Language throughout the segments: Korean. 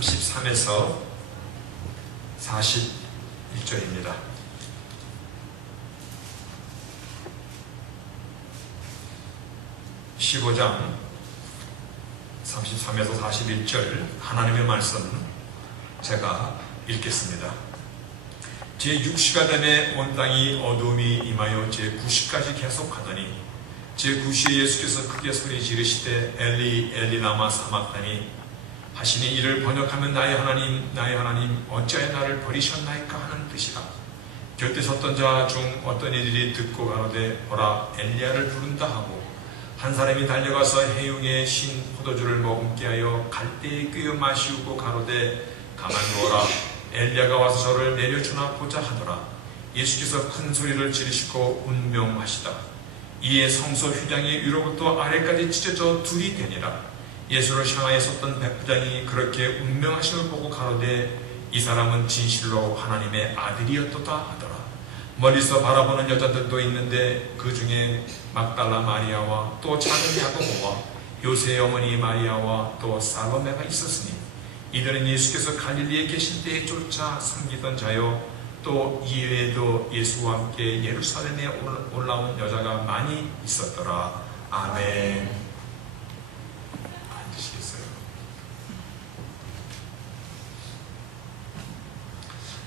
33에서 41절입니다. (15장) 33에서 41절 하나님의 말씀 제가 읽겠습니다. 제6시가 되매 온 땅이 어두움이 임하여 제9시까지 계속하더니 제9시에 예수께서 크게 소리 지르시되 엘리 엘리 라마 사막다니 하시니 이를 번역하면 나의 하나님 어찌하여 나를 버리셨나이까 하는 뜻이라. 곁에 섰던 자 중 어떤 이들이 듣고 가로되 보라 엘리야를 부른다 하고 한 사람이 달려가서 해용에 신 포도주를 머금게 하여 갈대에 꿰어 마시우고 가로되 가만 누워라 엘리야가 와서 저를 내려주나 보자 하더라. 예수께서 큰 소리를 지르시고 운명하시다. 이에 성소 휘장이 위로부터 아래까지 찢어져 둘이 되니라. 예수를 향하여 섰던 백부장이 그렇게 운명하심을 보고 가로되 이 사람은 진실로 하나님의 아들이었도다 하더라. 멀리서 바라보는 여자들도 있는데 그 중에 막달라 마리아와 또 작은 야고보와 요새의 어머니 마리아와 또 살로메가 있었으니 이들은 예수께서 갈릴리에 계실 때에 쫓아 섬기던 자요 또 이외에도 예수와 함께 예루살렘에 올라온 여자가 많이 있었더라. 아멘. 앉으시겠어요?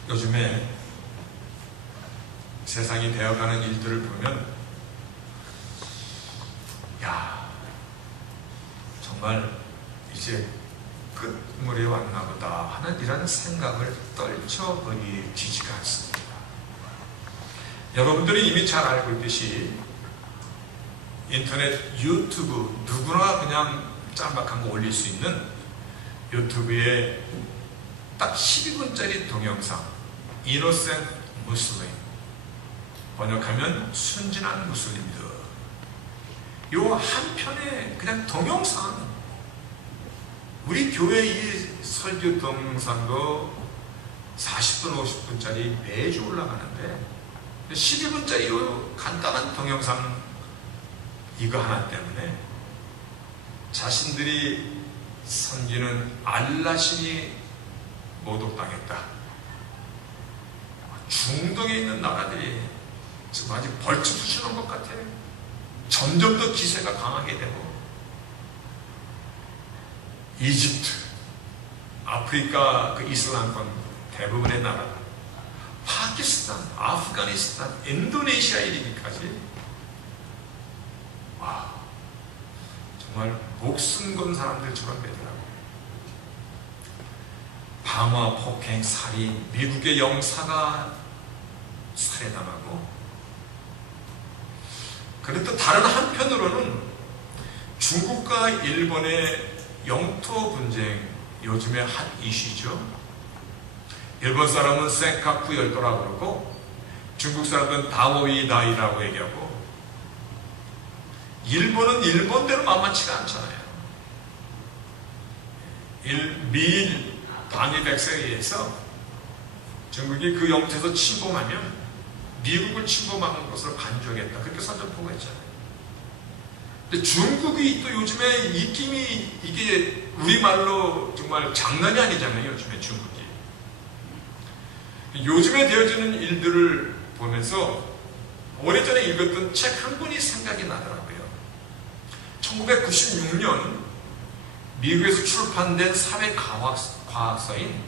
요즘에 세상이 되어가는 일들을 보면 야 정말 이제 끝물에 왔나 보다 하는 이런 생각을 떨쳐버리지가 않습니다. 여러분들이 이미 잘 알고 있듯이 인터넷 유튜브 누구나 그냥 짤막한 거 올릴 수 있는 유튜브에 딱 12분짜리 동영상 Innocent Muslim 번역하면 순진한 무슬림들 요 한 편의 그냥 동영상 우리 교회 이 설교 동영상도 40분 50분짜리 매주 올라가는데 12분짜리 요 간단한 동영상 이거 하나 때문에 자신들이 섬기는 알라신이 모독당했다. 중동에 있는 나라들이 지금 아직 벌집 쑤시는 것 같아요. 점점 더 기세가 강하게 되고 이집트, 아프리카 그 이슬람권 대부분의 나라, 파키스탄, 아프가니스탄, 인도네시아 이르기까지 와 정말 목숨 건 사람들처럼 되더라고요. 방화, 폭행, 살인, 미국의 영사가 살해당하고 그런데 또 다른 한편으로는 중국과 일본의 영토 분쟁 요즘에 한 이슈죠. 일본 사람은 센카쿠 열도라고 그러고 중국 사람은 다오이다이라고 얘기하고 일본은 일본대로 만만치가 않잖아요. 미일 반일 백세에 의해서 중국이 그 영토에서 침범하면 미국을 침범하는 것을 간주하겠다 그렇게 선전포고 했잖아요. 근데 중국이 또 요즘에 입김이 이게 우리말로 정말 장난이 아니잖아요. 요즘에 중국이 요즘에 되어지는 일들을 보면서 오래전에 읽었던 책 한 권이 생각이 나더라고요. 1996년 미국에서 출판된 사회과학서인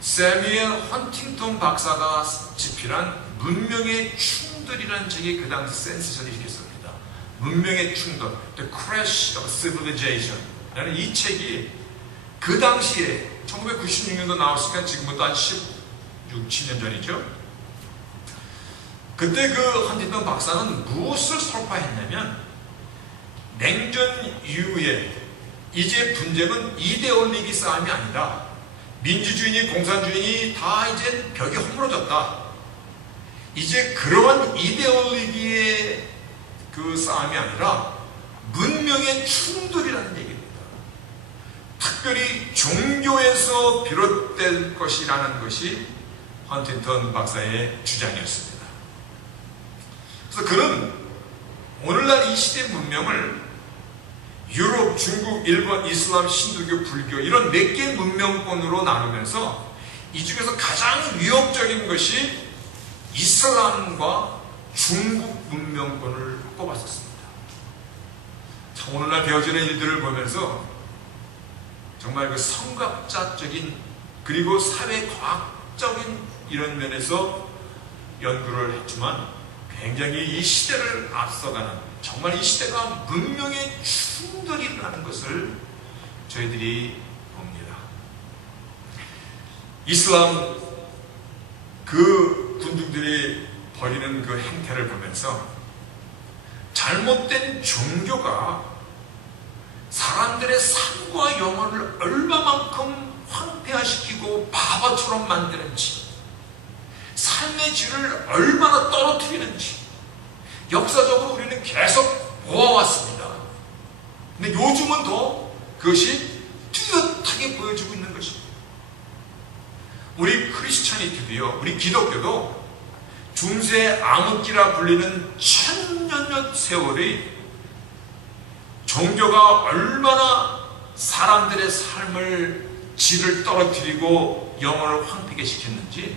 세뮤얼 헌팅턴 박사가 집필한 문명의 충돌이라는 책이 그 당시 센세션이 일으켰습니다. 문명의 충돌, The Crash of Civilization 라는 이 책이 그 당시에 1996년도 나왔으니까 지금부터 한 16, 7년 전이죠. 그때 그 헌팅턴 박사는 무엇을 설파했냐면 냉전 이후에 이제 분쟁은 이데올로기 싸움이 아니다. 민주주의니 공산주의니 다 이제 벽이 허물어졌다. 이제 그러한 이데올로기의 그 싸움이 아니라 문명의 충돌이라는 얘기입니다. 특별히 종교에서 비롯될 것이라는 것이 헌팅턴 박사의 주장이었습니다. 그래서 그는 오늘날 이 시대 문명을 유럽, 중국, 일본, 이슬람, 신두교, 불교 이런 4개 문명권으로 나누면서 이 중에서 가장 위협적인 것이 이슬람과 중국 문명권을 꼽았었습니다. 참 오늘날 되어지는 일들을 보면서 정말 그 성각자적인 그리고 사회과학적인 이런 면에서 연구를 했지만 굉장히 이 시대를 앞서가는 정말 이 시대가 문명의 충돌이 일어나는 것을 저희들이 봅니다. 이슬람 그 군중들이 벌이는 그 행태를 보면서 잘못된 종교가 사람들의 삶과 영혼을 얼마만큼 황폐화시키고 바보처럼 만드는지, 삶의 질을 얼마나 떨어뜨리는지 역사적으로 우리는 계속 보아왔습니다. 근데 요즘은 더 그것이 뚜렷하게 보여지고 있는 것입니다. 우리 크리스찬이티도요, 우리 기독교도 중세 암흑기라 불리는 천년여 세월의 종교가 얼마나 사람들의 삶을 질을 떨어뜨리고 영혼을 황폐하게 시켰는지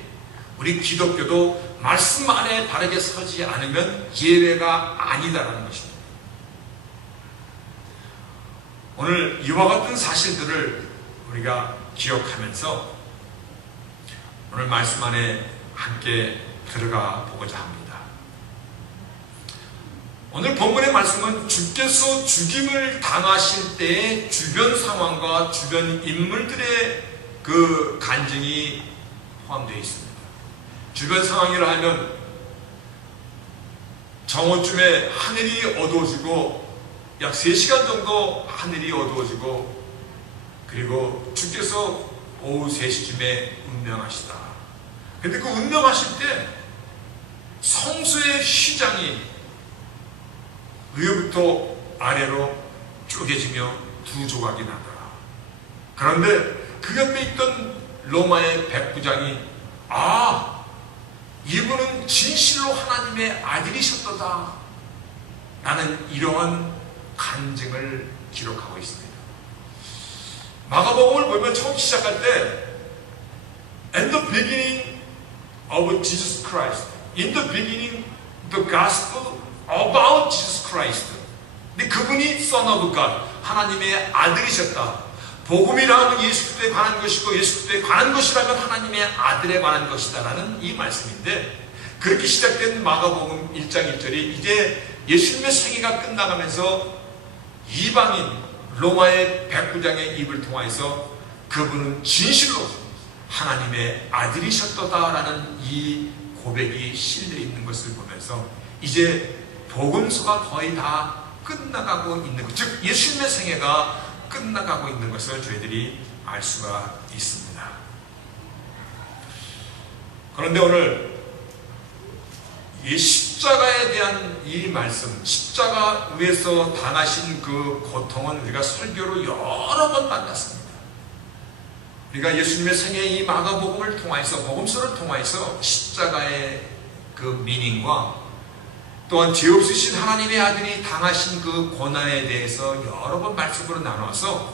우리 기독교도 말씀 안에 바르게 서지 않으면 예외가 아니다라는 것입니다. 오늘 이와 같은 사실들을 우리가 기억하면서 오늘 말씀 안에 함께 들어가 보고자 합니다. 오늘 본문의 말씀은 주께서 죽임을 당하실 때의 주변 상황과 주변 인물들의 그 간증이 포함되어 있습니다. 주변 상황이라 하면 정오쯤에 하늘이 어두워지고 약 3시간 정도 하늘이 어두워지고 그리고 주께서 오후 3시쯤에 운명하시다. 근데 그 운명하실 때 성소의 휘장이 위로부터 아래로 쪼개지며 2조각이 나더라. 그런데 그 옆에 있던 로마의 백부장이 이분은 진실로 하나님의 아들이셨도다 라는 이러한 간증을 기록하고 있습니다. 마가복음을 보면 처음 시작할 때 In the beginning of Jesus Christ, in the beginning the gospel about Jesus Christ. 근데 그분이 Son of God, 하나님의 아들이셨다. 복음이라 하면 예수 그리스도에 관한 것이고 예수 그리스도에 관한 것이라면 하나님의 아들에 관한 것이다 라는 이 말씀인데, 그렇게 시작된 마가복음 1장 1절이 이제 예수님의 생애가 끝나가면서 이방인 로마의 백부장의 입을 통하여서 그분은 진실로 하나님의 아들이셨도다 라는 이 고백이 실려 있는 것을 보면서 이제 복음서가 거의 다 끝나가고 있는 것, 즉 예수님의 생애가 끝나가고 있는 것을 저희들이 알 수가 있습니다. 그런데 오늘 이 십자가에 대한 이 말씀, 십자가 위에서 당하신 그 고통은 우리가 설교로 여러 번 만났습니다. 우리가 예수님의 생애 이 마가복음을 통해서, 복음서를 통해서 십자가의 그 미닝과 또한 죄 없으신 하나님의 아들이 당하신 그 고난에 대해서 여러 번 말씀으로 나눠서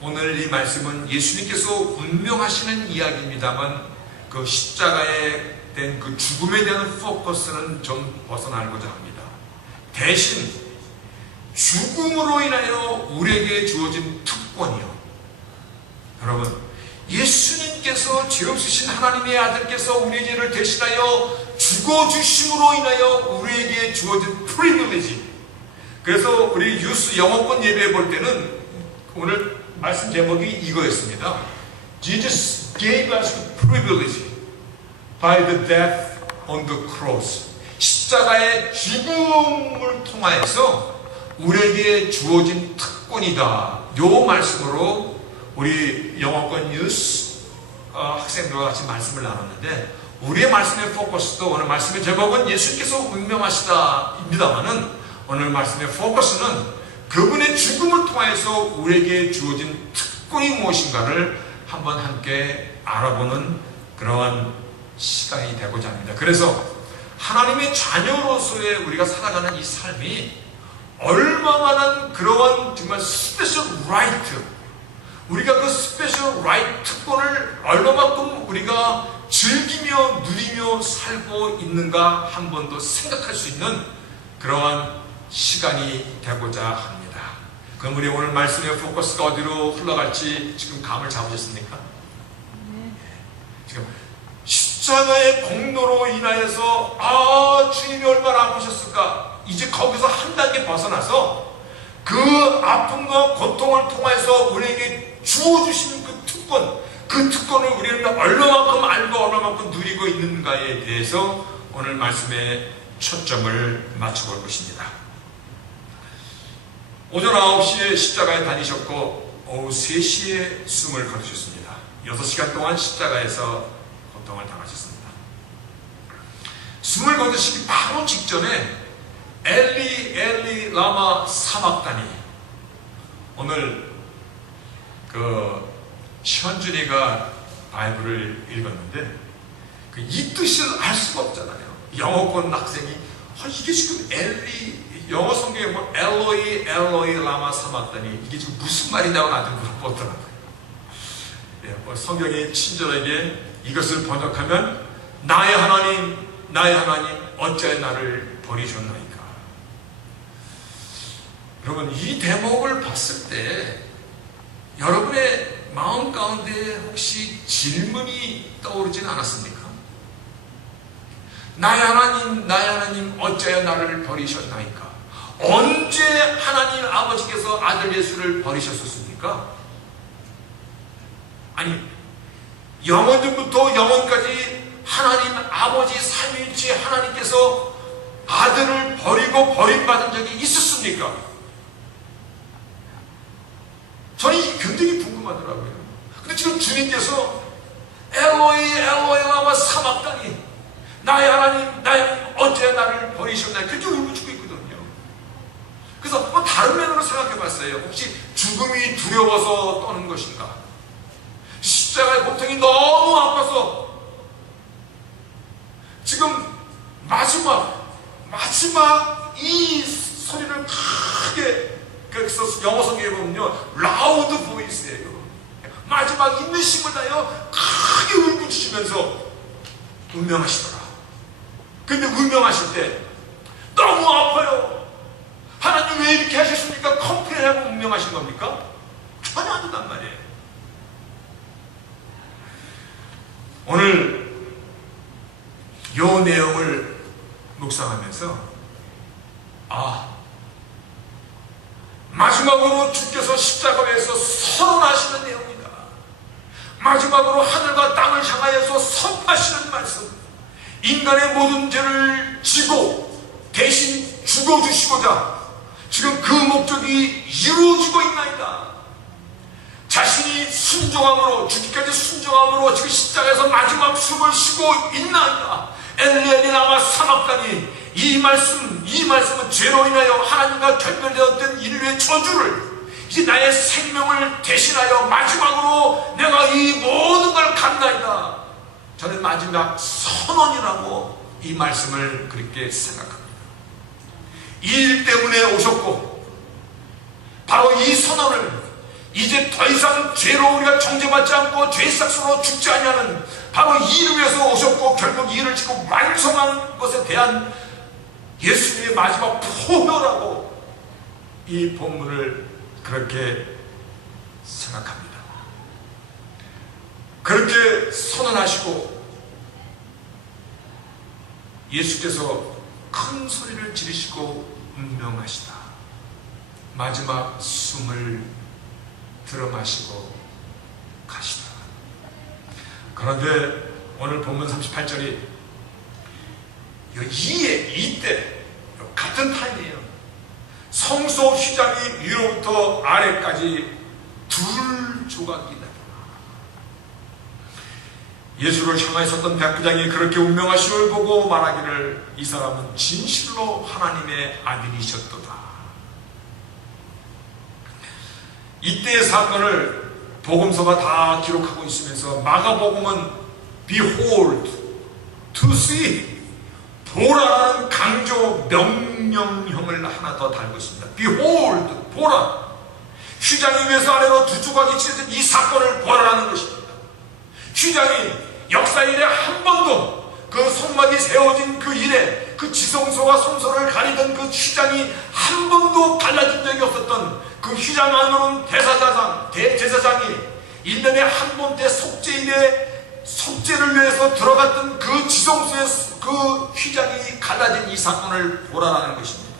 오늘 이 말씀은 예수님께서 운명하시는 이야기입니다만 그 십자가에 된 그 죽음에 대한 포커스는 좀 벗어나고자 합니다. 대신 죽음으로 인하여 우리에게 주어진 특권이요, 여러분, 예수님께서 죄 없으신 하나님의 아들께서 우리의 죄를 대신하여 죽어주심으로 인하여 우리에게 주어진 프리빌리지. 그래서 우리 유스 영어권 예배 볼 때는 오늘 말씀 제목이 이거였습니다. Jesus gave us the privilege by the death on the cross. 십자가의 죽음을 통하여서 우리에게 주어진 특권이다. 요 말씀으로 우리 영어권 뉴스 학생들과 같이 말씀을 나눴는데, 우리의 말씀의 포커스도 오늘 말씀의 제목은 예수님께서 운명하시다입니다만은 오늘 말씀의 포커스는 그분의 죽음을 통해서 우리에게 주어진 특권이 무엇인가를 한번 함께 알아보는 그러한 시간이 되고자 합니다. 그래서 하나님의 자녀로서의 우리가 살아가는 이 삶이 얼마만한 그러한 정말 스페셜 라이트, 우리가 그 스페셜 라이트 특권을 얼마만큼 우리가 즐기며 누리며 살고 있는가 한 번 더 생각할 수 있는 그러한 시간이 되고자 합니다. 그럼 우리 오늘 말씀의 포커스가 어디로 흘러갈지 지금 감을 잡으셨습니까? 지금 십자가의 공로로 인하여서 주님이 얼마나 아프셨을까, 이제 거기서 한 단계 벗어나서 그 아픔과 고통을 통해서 우리에게 주어주신 그 특권, 그 특권을 우리는 얼마만큼 알고 얼마만큼 누리고 있는가에 대해서 오늘 말씀에 초점을 맞춰볼 것입니다. 오전 9시에 십자가에 다니셨고 오후 3시에 숨을 거두셨습니다. 6시간 동안 십자가에서 고통을 당하셨습니다. 숨을 거두시기 바로 직전에 엘리 엘리 라마 사막다니, 오늘 현준이가 바이블을 읽었는데 이 뜻을 알 수가 없잖아요. 영어권 학생이 이게 지금 영어 성경에 뭐 엘로이 엘로이 라마 사막다니 이게 지금 무슨 말이냐고 나한테 물어보더라고요. 성경이 친절하게 이것을 번역하면 나의 하나님 어찌하여 나를 버리셨나이까. 여러분, 이 대목을 봤을 때 여러분의 마음 가운데 혹시 질문이 떠오르진 않았습니까? 나의 하나님 어찌하여 나를 버리셨나이까. 언제 하나님 아버지께서 아들 예수를 버리셨었습니까? 아니, 영원전부터 영원까지 하나님 아버지 삼위일체 하나님께서 아들을 버리고 버림받은 적이 있었습니까? 저는 이게 굉장히 궁금하더라고요. 근데 지금 주님께서 엘로이 엘로이 라마 사막다니, 나의 하나님 어째 나를 버리셨나요? 그렇게 울부짖고 있거든요. 그래서 다른 면으로 생각해 봤어요. 혹시 죽음이 두려워서 떠는 것인가? 십자가의 고통이 너무 아파서 지금 마지막 이 소리를 크게, 그래서 영어 성경에 보면요 라우드 보이스예요. 마지막 있는 힘을 다여 크게 울부짖으면서 운명하시더라. 근데 운명하실 때 너무 아파요. 하나님 왜 이렇게 하셨습니까? 컴플레인하고 운명하신 겁니까? 전혀 아니단 말이에요. 오늘 이 내용을 묵상하면서 마지막으로 주께서 십자가에서 선언하시는 내용이다. 마지막으로 하늘과 땅을 향하여서 선포하시는 말씀, 인간의 모든 죄를 지고 대신 죽어주시고자 지금 그 목적이 이루어지고 있나이다. 자신이 순종함으로, 죽기까지 순종함으로 지금 십자가에서 마지막 숨을 쉬고 있나이다. 엘리엘리 라마 사막다니, 이 말씀은 죄로 인하여 하나님과 결별되었던 인류의 저주를 이제 나의 생명을 대신하여 마지막으로 내가 이 모든 걸 간다이다. 저는 마지막 선언이라고 이 말씀을 그렇게 생각합니다. 이 일 때문에 오셨고, 바로 이 선언을 이제 더 이상 죄로 우리가 정죄받지 않고 죄삭으로 죽지 아니하는 바로 이를 위해서 오셨고, 결국 이를 지금 완성한 것에 대한 예수님의 마지막 포효라고 이 본문을 그렇게 생각합니다. 그렇게 선언하시고 예수께서 큰 소리를 지르시고 운명하시다. 마지막 숨을 들어마시고 가시다. 그런데 오늘 본문 38절이 이때 같은 타임이에요. 성소 휘장이 위로부터 아래까지 둘 조각이 나더라. 예수를 향하여 섰던 백부장이 그렇게 운명하심을 보고 말하기를, 이 사람은 진실로 하나님의 아들이셨도다. 이때의 사건을 복음서가 다 기록하고 있으면서 마가복음은 behold, to see, 보라라는 강조 명령형을 하나 더 달고 있습니다. Behold, 보라. 휘장이 위에서 아래로 두 조각이 찢어진 이 사건을 보라라는 것입니다. 휘장이 역사 이래 한 번도 그 성막이 세워진 그 이래 그 지성소와 성소를 가리던 그 휘장이 한 번도 갈라진 적이 없었던 그 휘장 안으로는 대제사장이 1년에 한 번 때 속죄일에 속죄를 위해서 들어갔던 그 지성소의 그 휘장이 갈라진 이 사건을 보라라는 것입니다.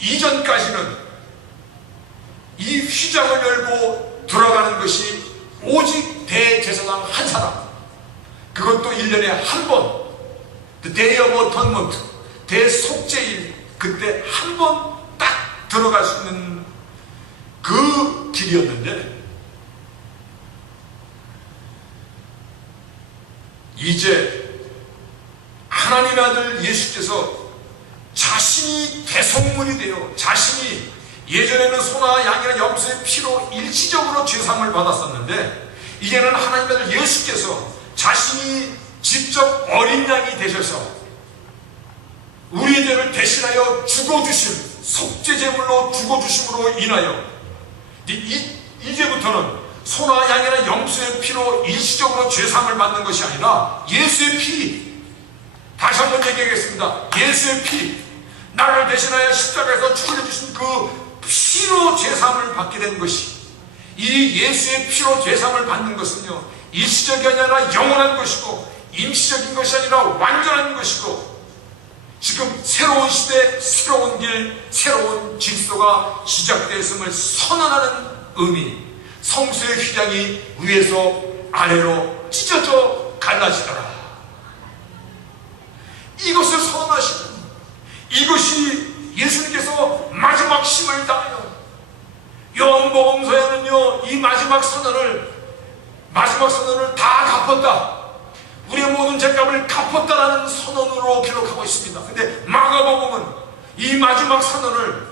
이전까지는 이 휘장을 열고 들어가는 것이 오직 대제사장 한 사람, 그것도 1년에 한 번, The Day of Atonement, 대속죄일, 그때 한 번 딱 들어갈 수 있는 그 길이었는데, 이제 하나님의 아들 예수께서 자신이 대속물이 되어 자신이 예전에는 소나 양이나 염소의 피로 일시적으로 죄사함을 받았었는데, 이제는 하나님의 아들 예수께서 자신이 직접 어린 양이 되셔서 우리의 죄를 대신하여 죽어주심, 속죄제물로 죽어주심으로 인하여 이제부터는 소나 양이나 염소의 피로 일시적으로 죄사함을 받는 것이 아니라 예수의 피, 다시 한번 얘기하겠습니다. 예수의 피, 나를 대신하여 십자가에서 죽여주신 그 피로 죄사함을 받게 된 것이, 이 예수의 피로 죄사함을 받는 것은요, 일시적이 아니라 영원한 것이고 임시적인 것이 아니라 완전한 것이고, 지금 새로운 시대, 새로운 길, 새로운 질서가 시작되었음을 선언하는 의미, 성소의 휘장이 위에서 아래로 찢어져 갈라지더라. 이것을 선언하시는, 이것이 예수님께서 마지막 힘을 다하여 요한복음서에는요, 이 마지막 선언을 다 갚았다, 우리의 모든 죄값을 갚았다라는 선언으로 기록하고 있습니다. 근데 마가복음은 이 마지막 선언을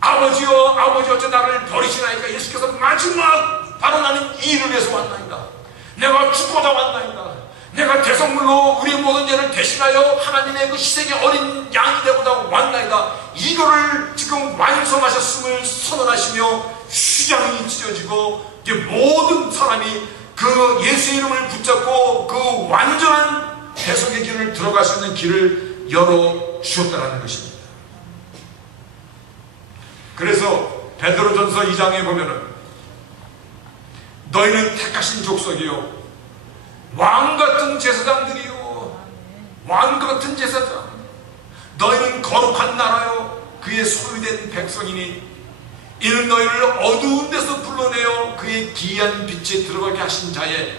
아버지여, 아버지 어째 나를 버리시나이까, 예수께서 마지막 바로 나는 이 일을 위해서 왔나이다, 내가 죽고자 왔나이다, 내가 대성물로 우리의 모든 죄를 대신하여 하나님의 그 희생의 어린 양이 되고자 왔나이다, 이거를 지금 완성하셨음을 선언하시며 휘장이 찢어지고 이제 모든 사람이 그 예수의 이름을 붙잡고 그 완전한 대속의 길을 들어갈 수 있는 길을 열어주셨다는 것입니다. 그래서 베드로전서 2장에 보면은 너희는 택하신 족속이요, 왕같은 제사장들이요, 왕같은 제사장, 너희는 거룩한 나라요, 그의 소유된 백성이니 이는 너희를 어두운 데서 불러내어 그의 기이한 빛에 들어가게 하신 자의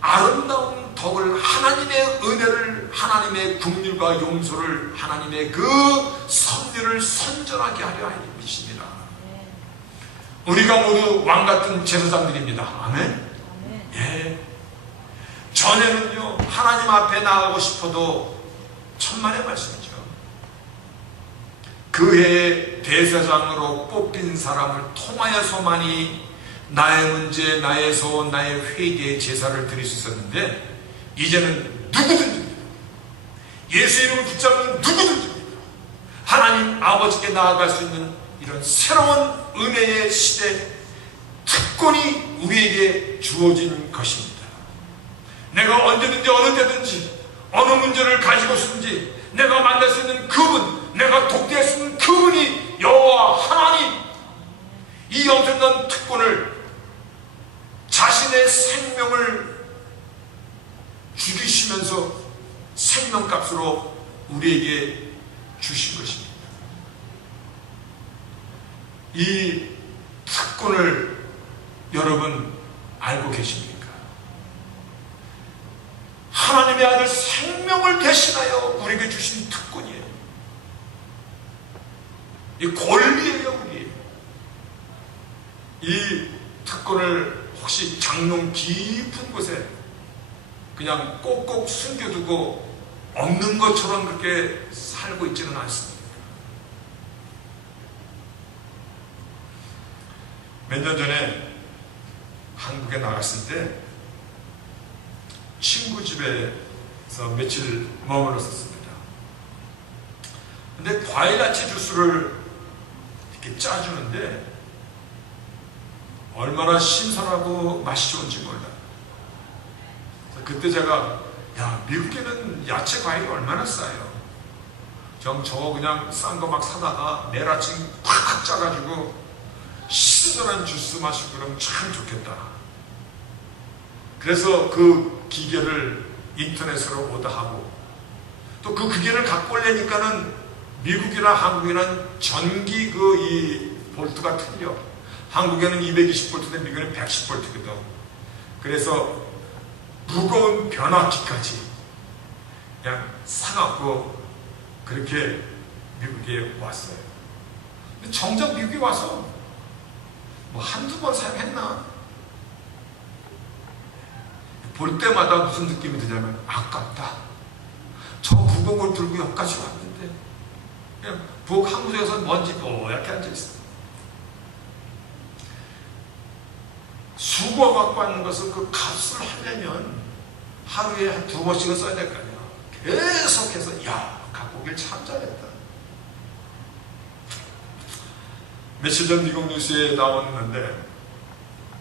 아름다운 덕을, 하나님의 은혜를, 하나님의 긍휼과 용서를, 하나님의 그 섭리를 선전하게 하려 하십니다. 우리가 모두 왕같은 제사장들입니다. 아멘. 예. 전에는요, 하나님 앞에 나가고 싶어도 천만의 말씀이죠. 그 해에 대제사장으로 뽑힌 사람을 통하여서만이 나의 문제, 나의 소원, 나의 회개의 제사를 드릴 수 있었는데, 이제는 누구든지, 예수 이름을 붙잡는 누구든지 하나님 아버지께 나아갈 수 있는 이런 새로운 은혜의 시대, 특권이 우리에게 주어진 것입니다. 내가 언제든지 어느 때든지 어느 문제를 가지고 있든지 내가 만날 수 있는 그분, 내가 독대할 수 있는 그분이 여호와 하나님, 이 엄청난 특권을 자신의 생명을 죽이시면서 생명값으로 우리에게 주신 것입니다. 이 특권을 여러분 알고 계십니까? 하나님의 아들 생명을 대신하여 우리에게 주신 특권이에요. 이 권리예요, 우리. 이 특권을 혹시 장롱 깊은 곳에 그냥 꼭꼭 숨겨두고 없는 것처럼 그렇게 살고 있지는 않습니다. 몇 년 전에 한국에 나갔을 때 친구 집에 그래서 며칠 머물렀었습니다. 근데 과일야채 주스를 이렇게 짜주는데 얼마나 신선하고 맛이 좋은지 몰라. 그때 제가 야, 미국에는 야채 과일이 얼마나 싸요. 저거 그냥 싼 거 막 사다가 내일 아침 콱콱 짜가지고 신선한 주스 마시고 그러면 참 좋겠다. 그래서 그 기계를 인터넷으로 오더하고 또 그 기계를 갖고 오려니까는 미국이나 한국이나 전기 이 볼트가 틀려. 한국에는 220볼트인데 미국에는 110볼트거든. 그래서 무거운 변압기까지 그냥 사갖고 그렇게 미국에 왔어요. 근데 정작 미국에 와서 뭐 한두 번 사용했나? 볼 때마다 무슨 느낌이 드냐면 아깝다. 저 무거운 걸 들고 여기까지 왔는데 그냥 부엌 한 구석에서 먼지 뽀얗게 앉아있어. 수거 갖고 왔는 것은 그 값을 하려면 하루에 한 2번씩은 써야 될 거 아니야. 계속해서 야, 갖고 오길 참 잘했다. 며칠 전 미국 뉴스에 나왔는데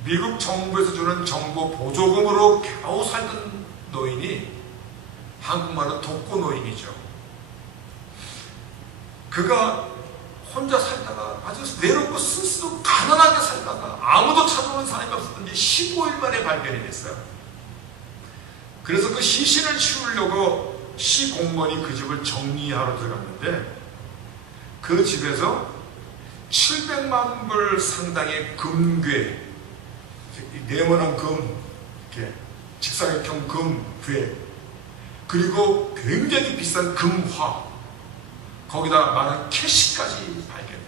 미국 정부에서 주는 정부 보조금으로 겨우 살던 노인이 한국말로 독거노인이죠. 그가 혼자 살다가 아주 외롭고 스스로 가난하게 살다가 아무도 찾아오는 사람이 없었던지 15일 만에 발견이 됐어요. 그래서 그 시신을 치우려고 시 공무원이 그 집을 정리하러 들어갔는데 그 집에서 700만 불 상당의 금괴, 네모난 금, 이렇게 직사각형 금괴, 그리고 굉장히 비싼 금화, 거기다 많은 캐시까지 발견되었습니다.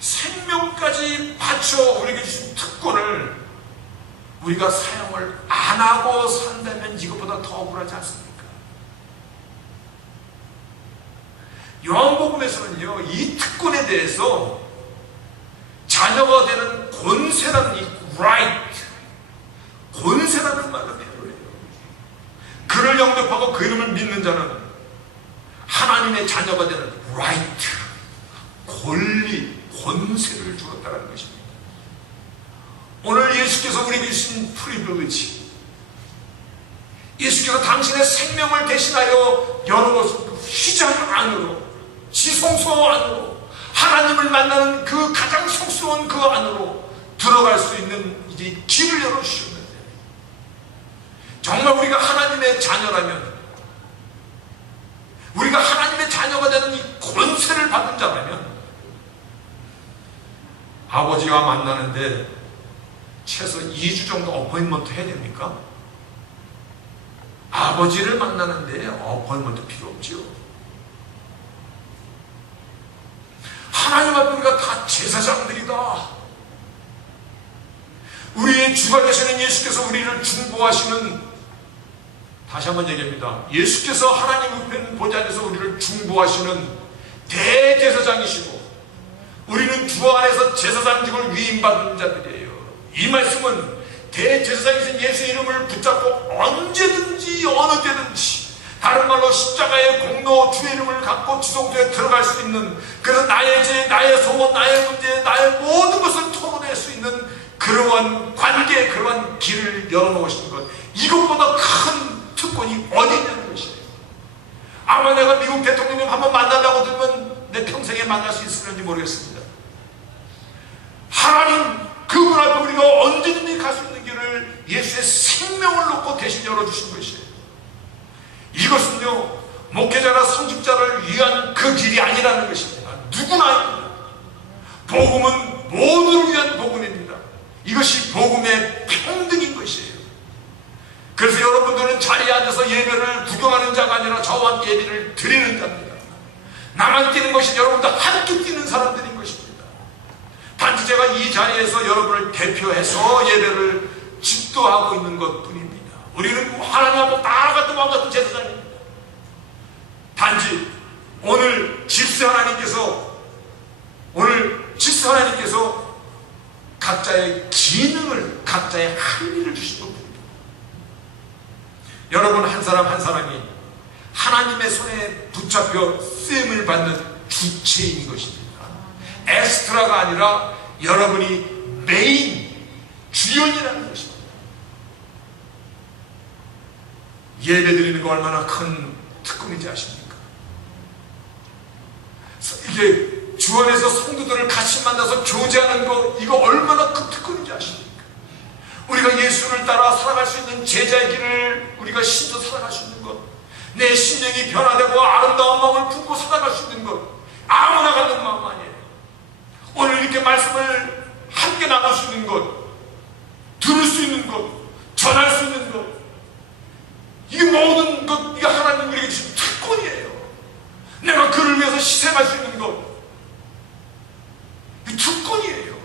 생명까지 바쳐 우리에게 주신 특권을 우리가 사용을 안 하고 산다면 이것보다 더 억울하지 않습니까? 요한복음에서는요, 이 특권에 대해서 자녀가 되는 권세라는 이 right, 권세라는 말로 표현해요. 그를 영접하고 그 이름을 믿는 자는 하나님의 자녀가 되는 right, 권리, 권세를 주었다는 것입니다. 오늘 예수께서 우리에게 주신 프리빌리지, 예수께서 당신의 생명을 대신하여 열어놓으신 그 휘장 안으로, 지성소 안으로, 하나님을 만나는 그 가장 성스러운 그 안으로 들어갈 수 있는 이제 길을 열어주셨는데, 정말 우리가 하나님의 자녀라면, 우리가 하나님의 자녀가 되는 이 권세를 받은 자라면 아버지와 만나는데 최소 2주 정도 어포인먼트 해야 됩니까? 아버지를 만나는데 어포인먼트 필요 없지요. 하나님 앞에 우리가 다 제사장들이다. 우리의 주가 되시는 예수께서 우리를 중보하시는, 다시 한번 얘기합니다. 예수께서 하나님 우편 보좌에서 우리를 중보하시는 대제사장이시고 우리는 주 안에서 제사장직을 위임받은 자들이에요. 이 말씀은 대제사장이신 예수 이름을 붙잡고 언제든지 어느 때든지, 다른 말로 십자가의 공로 주의 이름을 갖고 지성소에 들어갈 수 있는, 그래서 나의 죄, 나의 소원, 나의 문제, 나의 모든 것을 토로낼 수 있는 그러한 관계, 그러한 길을 열어놓으시는 것, 이것보다 큰 특권이 어디 있냐는 것이에요. 아마 내가 미국 대통령님 한번 만나려고 들면 내 평생에 만날 수 있을지 모르겠습니다. 하나님 그분 앞에 우리가 언제든지 갈 수 있는 길을 예수의 생명을 놓고 대신 열어주신 것이에요. 이것은요, 목회자나 성직자를 위한 그 길이 아니라는 것입니다. 누구나 복음은 모두를 위한 복음입니다. 이것이 복음의 평등인 것이에요. 그래서 여러분들은 자리에 앉아서 예배를 구경하는 자가 아니라 저와 함께 예배를 드리는 자입니다. 나만 뛰는 것이 여러분들 함께 뛰는 사람들인 것입니다. 단지 제가 이 자리에서 여러분을 대표해서 예배를 집도하고 있는 것 뿐입니다. 우리는 하나님 앞에 다 같은 왕 같은 제사장입니다. 단지 오늘 질서 하나님께서 각자의 기능을, 각자의 할 일을 주신 것뿐입니다. 여러분 한 사람 한 사람이 하나님의 손에 붙잡혀 쓰임을 받는 주체인 것입니다. 엑스트라가 아니라 여러분이 메인 주연이라는 것입니다. 예배 드리는 거 얼마나 큰 특권인지 아십니까? 이게 주 안에서 성도들을 같이 만나서 교제하는 거, 이거 얼마나 큰 특권인지 아십니까? 우리가 예수를 따라 살아갈 수 있는 제자의 길을 우리가 신도 살아갈 수 있는 것, 내 심령이 변화되고 아름다운 마음을 품고 살아갈 수 있는 것, 아무나 갖는 마음 아니에요. 오늘 이렇게 말씀을 함께 나눌 수 있는 것, 들을 수 있는 것, 전할 수 있는 것, 이 모든 것, 이게 하나님 우리에게 주신 특권이에요. 내가 그를 위해서 희생할 수 있는 것, 이 특권이에요.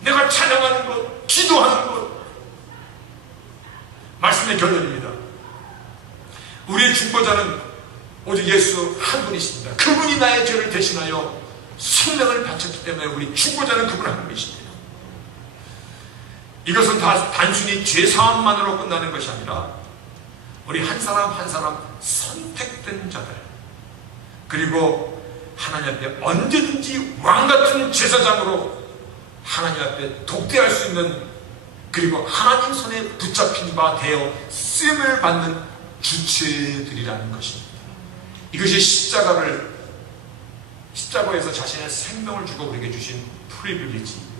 내가 찬양하는 것, 기도하는 것, 말씀의 결론입니다. 우리의 중보자는 오직 예수 한 분이십니다. 그분이 나의 죄를 대신하여 생명을 바쳤기 때문에 우리 중보자는 그분 한 분이십니다. 이것은 다 단순히 죄사함만으로 끝나는 것이 아니라 우리 한 사람 한 사람 선택된 자들, 그리고 하나님 앞에 언제든지 왕같은 제사장으로 하나님 앞에 독대할 수 있는, 그리고 하나님 손에 붙잡힌 바 되어 쓰임을 받는 주체들이라는 것입니다. 이것이 십자가에서 자신의 생명을 주고 우리에게 주신 프리빌리지입니다.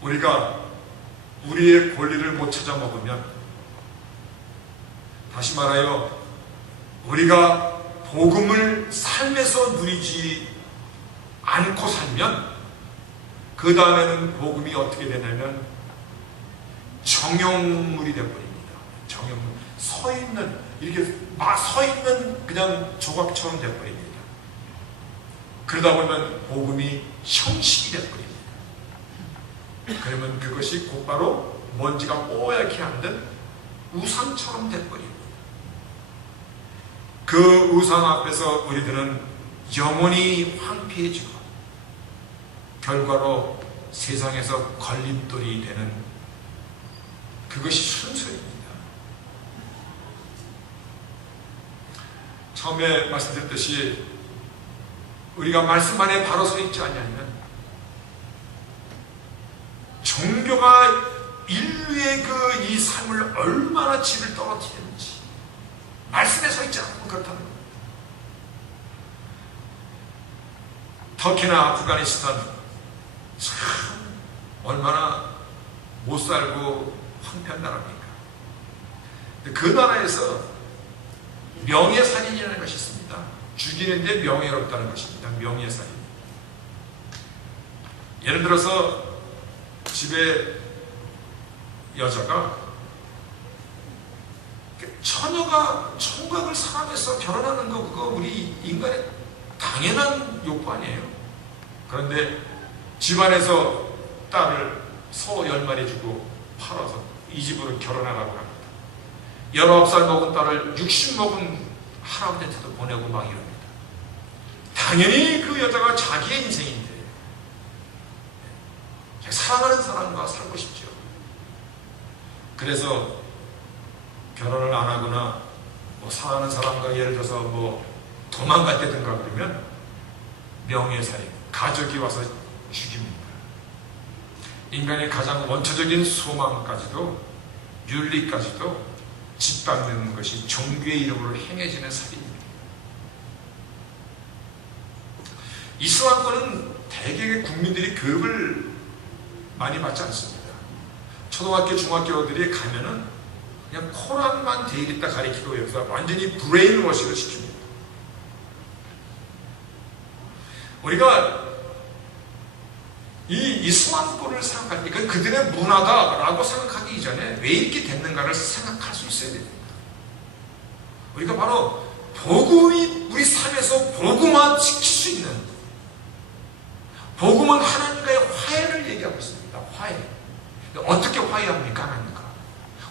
우리가 우리의 권리를 못 찾아 먹으면, 다시 말하여 우리가 복음을 삶에서 누리지 않고 살면 그 다음에는 복음이 어떻게 되냐면 정형물이 되어버립니다. 정형물, 이렇게 막 서있는 그냥 조각처럼 되어버립니다. 그러다 보면 복음이 형식이 되어버립니다. 그러면 그것이 곧바로 먼지가 뽀얗게 앉은 우상처럼 되어버립니다. 그 우상 앞에서 우리들은 영원히 황폐해지고 결과로 세상에서 걸림돌이 되는, 그것이 순서입니다. 처음에 말씀드렸듯이 우리가 말씀 안에 바로 서 있지 않냐면 종교가 인류의 이 삶을 얼마나 질을 떨어뜨리는지 말씀에 서 있지 않으면 그렇다는 겁니다. 터키나 아프가니스탄 참 얼마나 못 살고 황폐한 나라입니까? 그 나라에서 명예살인이라는 것이 있습니다. 죽이는데 명예롭다는 것입니다. 명예살인. 예를 들어서 집에 여자가 처녀가 총각을 사랑해서 결혼하는 거, 그거 우리 인간의 당연한 욕구 아니에요? 그런데 집안에서 딸을 소 10마리 주고 팔아서 이 집으로 결혼하라고 합니다. 19살 먹은 딸을 60 먹은 할아버지한테도 보내고 막 이럽니다. 당연히 그 여자가 자기의 인생인데 사랑하는 사람과 살고 싶죠. 그래서 결혼을 안 하거나 사랑하는 사람과 예를 들어서 도망갔다든가 그러면 명예살인, 가족이 와서 죽입니다. 인간의 가장 원초적인 소망까지도, 윤리까지도 짓밟는 것이 종교의 이름으로 행해지는 살인입니다. 이슬람권은 대개의 국민들이 교육을 많이 받지 않습니다. 초등학교, 중학교들이 가면은 그냥 코란만 대입했다 가리키고 여기서 완전히 브레인워시를 시킵니다. 우리가 이 이슬람권을 생각할 때 그들의 문화다라고 생각하기 이전에 왜 이렇게 됐는가를 생각할 수 있어야 됩니다. 우리가 바로 복음이 우리 삶에서 복음화 시킬 수 있는, 복음은 하나님과의 화해를 얘기하고 있습니다. 화해. 어떻게 화해합니까? 하나님과.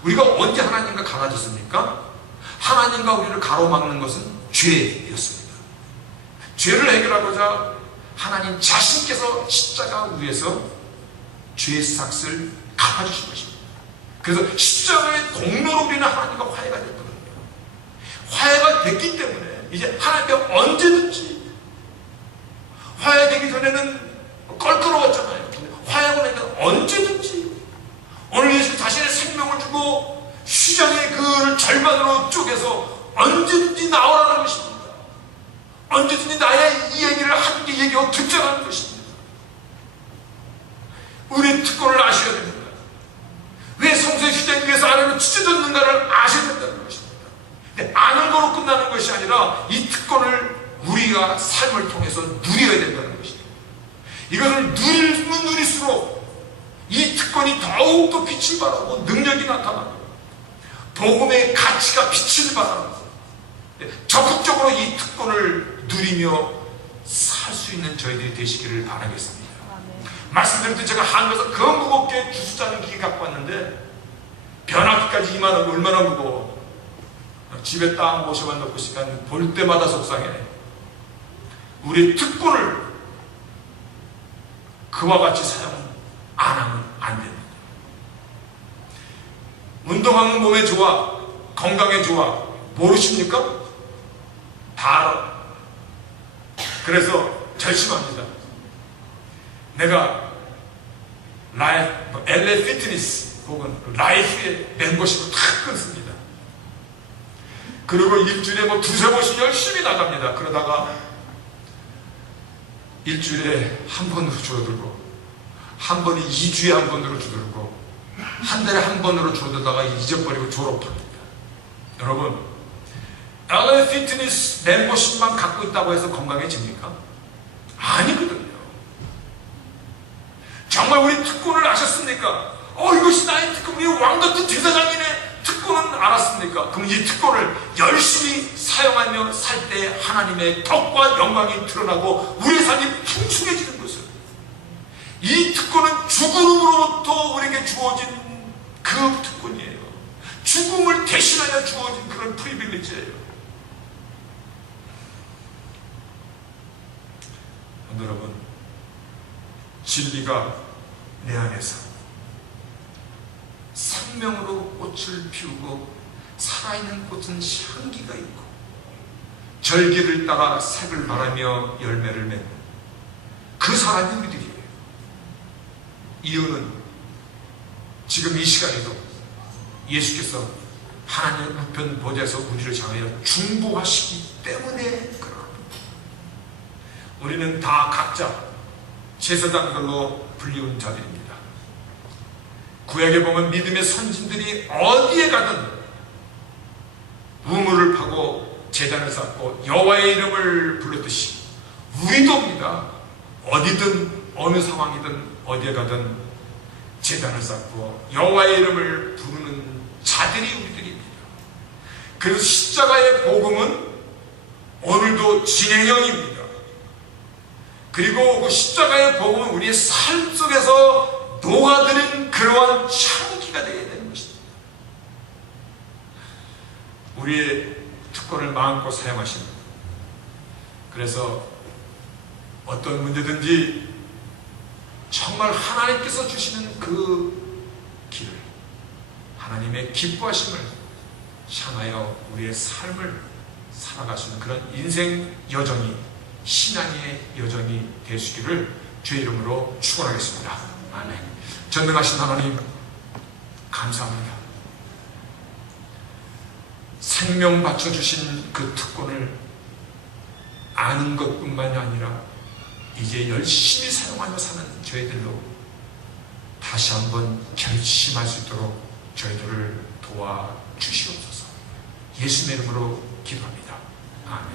우리가 언제 하나님과 갈라졌습니까? 하나님과 우리를 가로막는 것은 죄였습니다. 죄를 해결하고자 하나님 자신께서 십자가 위에서 죄의 삭을 갚아주신 것입니다. 그래서 십자가의 공로로 우리는 하나님과 화해가 됐거든요. 화해가 됐기 때문에 이제 하나님께 언제든지, 화해되기 전에는 껄끄러웠잖아요. 화해하고 나니까 언제든지, 오늘 예수 자신의 생명을 주고 휘장의 그 절반으로 쪼개서 언제든지 나오라는 것입니다. 언제든지 나의 이 얘기를 함께 얘기하고 듣자라는 것입니다. 우리의 특권을 아셔야 됩니다. 왜 성소의 휘장 위에서 아래로 찢어졌는가를 아셔야 된다는 것입니다. 근데 아는 거로 끝나는 것이 아니라 이 특권을 우리가 삶을 통해서 누려야 된다는 것입니다. 이것을 누리면 누릴수록 이 특권이 더욱더 빛을 발하고 능력이 나타나고 복음의 가치가 빛을 발하고 적극적으로 이 특권을 누리며 살 수 있는 저희들이 되시기를 바라겠습니다. 말씀드릴 때 제가 한국에서 그 무겁게 주스자는 기계 갖고 왔는데 변압기까지 이만하고 얼마나 무거워. 집에 딱 모셔만 놓고 시간 볼 때마다 속상해. 우리의 특권을 그와 같이 사용 안 하면 안 됩니다. 운동하면 몸에 좋아, 건강에 좋아. 모르십니까? 다 알아. 그래서 결심합니다. 내가 LA 피트니스 혹은 라이프의 멤버십을 탁 끊습니다. 그리고 일주일에 뭐 두세 번씩 열심히 나갑니다. 그러다가 일주일에 한 번으로 줄어들고, 한 번이 2주에 한 번으로 줄어들고, 한 달에 한 번으로 줄어들다가 잊어버리고 졸업합니다. 여러분, LA 피트니스 멤버십만 갖고 있다고 해서 건강해집니까? 아니거든요. 정말 우리 특권을 아셨습니까? 이것이 나의 특권, 우리 왕같은 제사장이네. 특권은 알았습니까? 그럼 이 특권을 열심히 사용하며 살 때 하나님의 덕과 영광이 드러나고 우리의 삶이 풍성해지는 것을, 이 특권은 죽음으로부터 우리에게 주어진 그 특권이에요. 죽음을 대신하여 주어진 그런 프리빌리지예요. 여러분, 진리가 내 안에서 생명으로 꽃을 피우고 살아있는 꽃은 향기가 있고 절기를 따라 색을 발하며 열매를 맺는 그 사람이 우리들이에요. 이유는 지금 이 시간에도 예수께서 하나님의 우편 보좌에서 우리를 향하여 중보하시기 때문에 그러합니다. 우리는 다 각자 제사장들로 불리운 자들입니다. 구약에 보면 믿음의 선진들이 어디에 가든 우물을 파고 제단을 쌓고 여호와의 이름을 불렀듯이 우리도입니다. 어디든 어느 상황이든 어디에 가든 제단을 쌓고 여호와의 이름을 부르는 자들이 우리들입니다. 그래서 십자가의 복음은 오늘도 진행형입니다. 그리고 그 십자가의 복음은 우리의 삶 속에서 녹아드는 그러한 향기가 되어야 되는 것입니다. 우리의 특권을 마음껏 사용하십니다. 그래서 어떤 문제든지 정말 하나님께서 주시는 그 길을, 하나님의 기뻐하심을 향하여 우리의 삶을 살아갈 수 있는 그런 인생 여정이, 신앙의 여정이 되시기를 주의 이름으로 축원하겠습니다. 아멘. 전능하신 하나님, 감사합니다. 생명 바쳐주신 그 특권을 아는 것뿐만이 아니라 이제 열심히 사용하며 사는 저희들로 다시 한번 결심할 수 있도록 저희들을 도와주시옵소서. 예수님의 이름으로 기도합니다. 아멘.